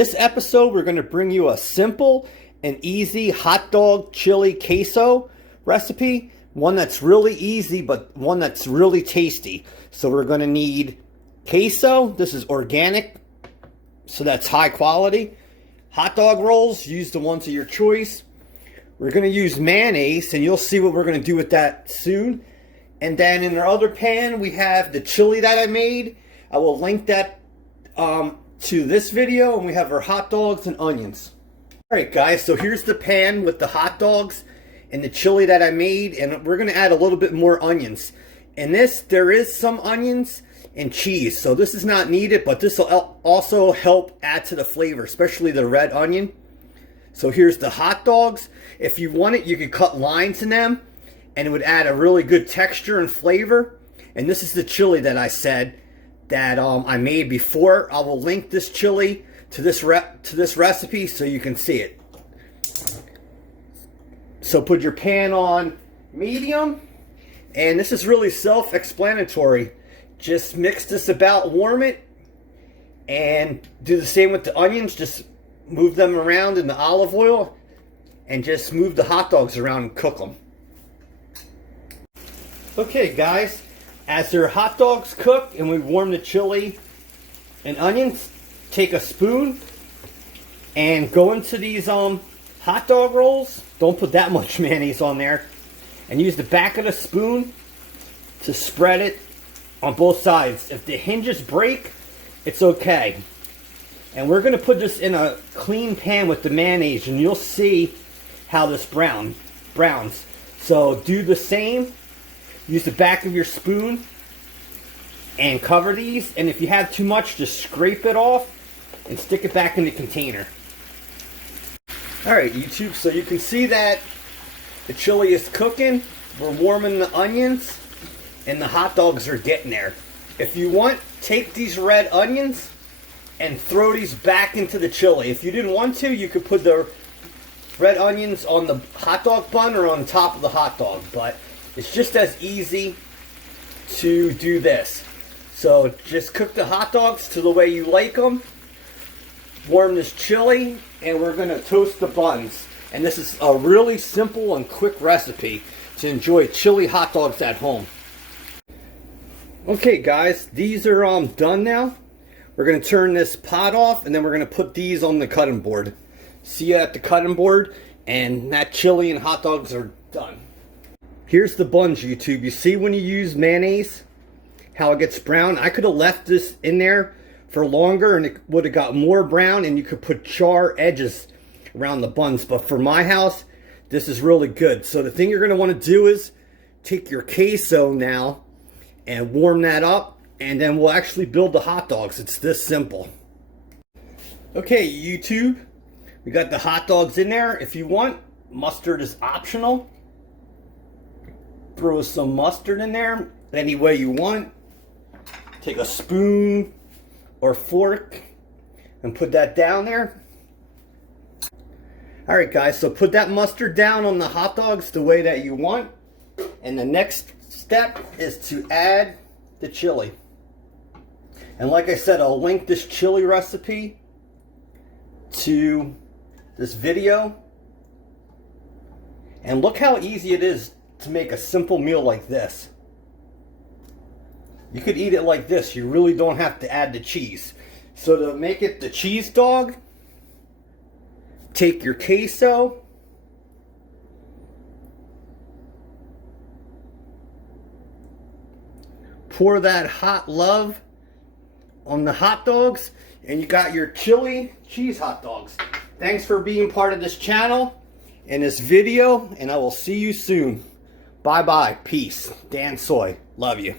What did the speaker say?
this episode, we're going to bring you a simple and easy hot dog chili queso recipe. One that's really easy, but one that's really tasty. So we're going to need queso. This is organic, so that's high quality. Hot dog rolls, use the ones of your choice. We're going to use mayonnaise, and you'll see what we're going to do with that soon. And then in our other pan, we have the chili that I made. I will link that to this video, and we have our hot dogs and onions. Alright guys, so here's the pan with the hot dogs and the chili that I made, and we're going to add a little bit more onions. In this, there is some onions and cheese, so this is not needed, but this will also help add to the flavor, especially the red onion. So here's the hot dogs. If you want it, you could cut lines in them, and it would add a really good texture and flavor. And this is the chili that I said that I made before. I will link this chili to this recipe so you can see it. So put your pan on medium, and this is really self-explanatory. Just mix this about, warm it, and do the same with the onions. Just move them around in the olive oil, and just move the hot dogs around and cook them. Okay guys, as their hot dogs cook and we warm the chili and onions, take a spoon and go into these hot dog rolls. Don't put that much mayonnaise on there, and use the back of the spoon to spread it on both sides. If the hinges break, it's okay. And we're going to put this in a clean pan with the mayonnaise, and you'll see how this browns. So do the same. Use the back of your spoon and cover these, and if you have too much, just scrape it off and stick it back in the container. Alright YouTube, so you can see that the chili is cooking. We're warming the onions, and the hot dogs are getting there. If you want, take these red onions and throw these back into the chili. If you didn't want to, you could put the red onions on the hot dog bun or on top of the hot dog, but it's just as easy to do this. So just cook the hot dogs to the way you like them. Warm this chili, and we're going to toast the buns. And this is a really simple and quick recipe to enjoy chili hot dogs at home. Okay guys, these are done now. We're going to turn this pot off, and then we're going to put these on the cutting board. See you at the cutting board, and that chili and hot dogs are done. Here's the buns, YouTube. You see when you use mayonnaise, how it gets brown? I could have left this in there for longer and it would have got more brown, and you could put char edges around the buns. But for my house, this is really good. So the thing you're going to want to do is take your queso now and warm that up, and then we'll actually build the hot dogs. It's this simple. Okay, YouTube, we got the hot dogs in there. If you want, mustard is optional. Throw some mustard in there any way you want. Take a spoon or fork and put that down there. Alright guys, so put that mustard down on the hot dogs the way that you want. And the next step is to add the chili. And like I said, I'll link this chili recipe to this video. And look how easy it is to make a simple meal like this. You could eat it like this. You really don't have to add the cheese. So to make it the cheese dog, take your queso, pour that hot love on the hot dogs, and you got your chili cheese hot dogs. Thanks for being part of this channel and this video, and I will see you soon. Bye bye. Peace. Dan Soy. Love you.